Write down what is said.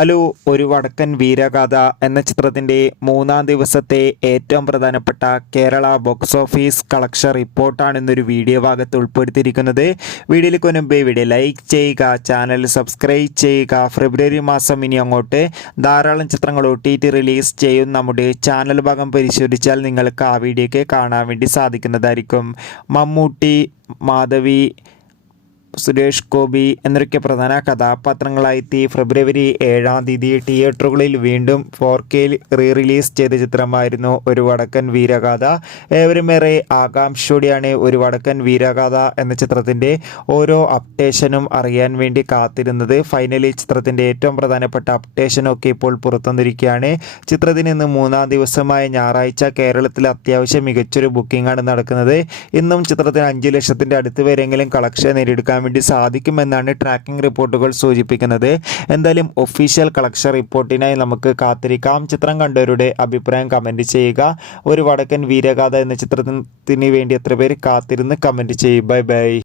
Hello, ഒരു വടക്കൻ വീരഗാഥ എന്ന ചിത്രത്തിൻ്റെ മൂന്നാം ദിവസത്തെ ഏറ്റവും പ്രധാനപ്പെട്ട കേരള ബോക്സ് ഓഫീസ് കളക്ഷൻ റിപ്പോർട്ടാണ് ഇന്നൊരു വീഡിയോ ഭാഗത്ത് ഉൾപ്പെടുത്തിയിരിക്കുന്നത്. വീഡിയോയിലേക്ക് മുൻപേ വീഡിയോ ലൈക്ക് ചെയ്യുക, ചാനൽ സബ്സ്ക്രൈബ് ചെയ്യുക. ഫെബ്രുവരി മാസം ഇനി അങ്ങോട്ട് ധാരാളം ചിത്രങ്ങൾ OTT റിലീസ് ചെയ്യും. നമ്മുടെ ചാനൽ ഭാഗം പരിശോധിച്ചാൽ നിങ്ങൾക്ക് ആ വീഡിയോയ്ക്ക് കാണാൻ വേണ്ടി സാധിക്കുന്നതായിരിക്കും. മമ്മൂട്ടി, മാധവി, സുരേഷ് ഗോപി എന്നൊക്കെ പ്രധാന കഥാപാത്രങ്ങളായെത്തി ഫെബ്രുവരി 7-ാം തീയതി തിയേറ്ററുകളിൽ വീണ്ടും 4K റിലീസ് ചെയ്ത ചിത്രമായിരുന്നു ഒരു വടക്കൻ വീരഗാഥ. ഏവരുമേറെ ആകാംക്ഷയോടെയാണ് ഒരു വടക്കൻ വീരഗാഥ എന്ന ചിത്രത്തിൻ്റെ ഓരോ അപ്ഡേഷനും അറിയാൻ വേണ്ടി കാത്തിരുന്നത്. ഫൈനലി ചിത്രത്തിൻ്റെ ഏറ്റവും പ്രധാനപ്പെട്ട അപ്ഡേഷനൊക്കെ ഇപ്പോൾ പുറത്തുവന്നിരിക്കുകയാണ്. ചിത്രത്തിന് ഇന്ന് മൂന്നാം ദിവസമായ ഞായറാഴ്ച കേരളത്തിൽ അത്യാവശ്യം മികച്ചൊരു ബുക്കിംഗാണ് നടക്കുന്നത്. ഇന്നും ചിത്രത്തിന് 5 ലക്ഷത്തിൻ്റെ അടുത്ത് വരെയെങ്കിലും കളക്ഷൻ നേടിയെടുക്കാൻ വേണ്ടി സാധിക്കുമെന്നാണ് ട്രാക്കിംഗ് റിപ്പോർട്ടുകൾ സൂചിപ്പിക്കുന്നത്. എന്തായാലും ഒഫീഷ്യൽ കളക്ഷൻ റിപ്പോർട്ടിനായി നമുക്ക് കാത്തിരിക്കാം. ചിത്രം കണ്ടവരുടെ അഭിപ്രായം കമൻറ്റ് ചെയ്യുക. ഒരു വടക്കൻ വീരഗാഥ എന്ന ചിത്രത്തിന് വേണ്ടി എത്ര പേര് കാത്തിരുന്ന് കമൻറ്റ് ചെയ്യും. Bye bye.